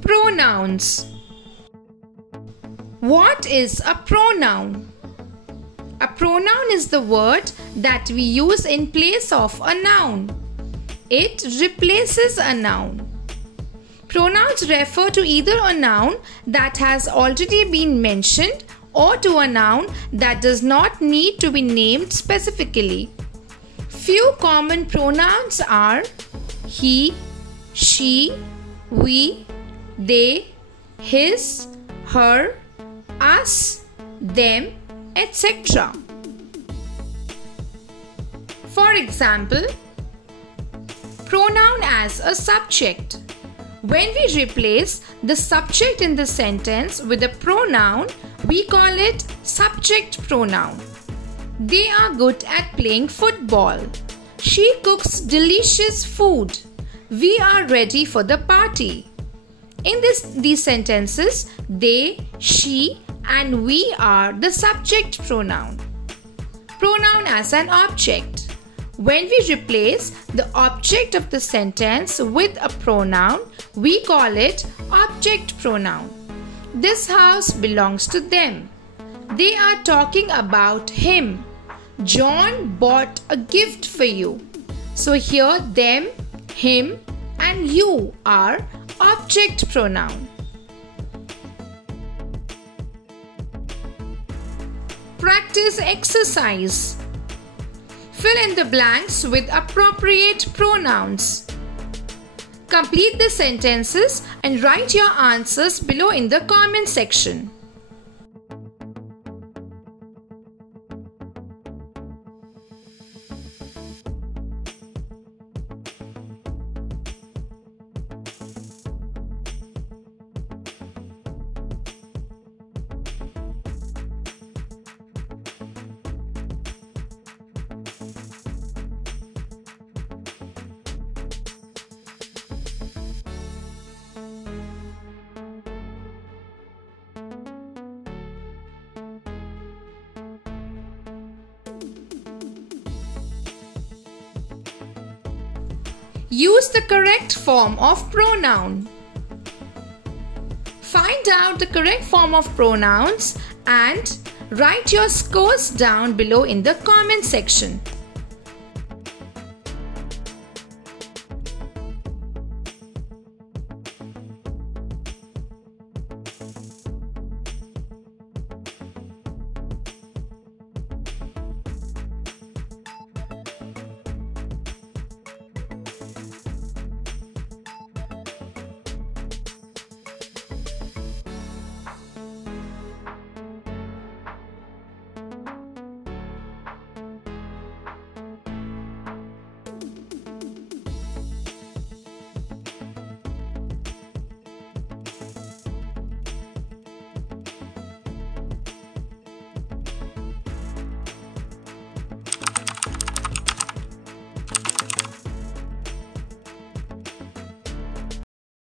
Pronouns. What is a pronoun? A pronoun is the word that we use in place of a noun. It replaces a noun. Pronouns refer to either a noun that has already been mentioned or to a noun that does not need to be named specifically. Few common pronouns are he, she, we, they, his, her, us, them, etc. For example, pronoun as a subject. When we replace the subject in the sentence with a pronoun, we call it subject pronoun. They are good at playing football. She cooks delicious food. We are ready for the party. In these sentences, they, she, and we are the subject pronoun. Pronoun as an object. When we replace the object of the sentence with a pronoun, we call it object pronoun. This house belongs to them. They are talking about him. John bought a gift for you. So here them, him, and you are object pronoun. Practice exercise. Fill in the blanks with appropriate pronouns. Complete the sentences and write your answers below in the comment section. Use the correct form of pronoun. Find out the correct form of pronouns and write your scores down below in the comment section.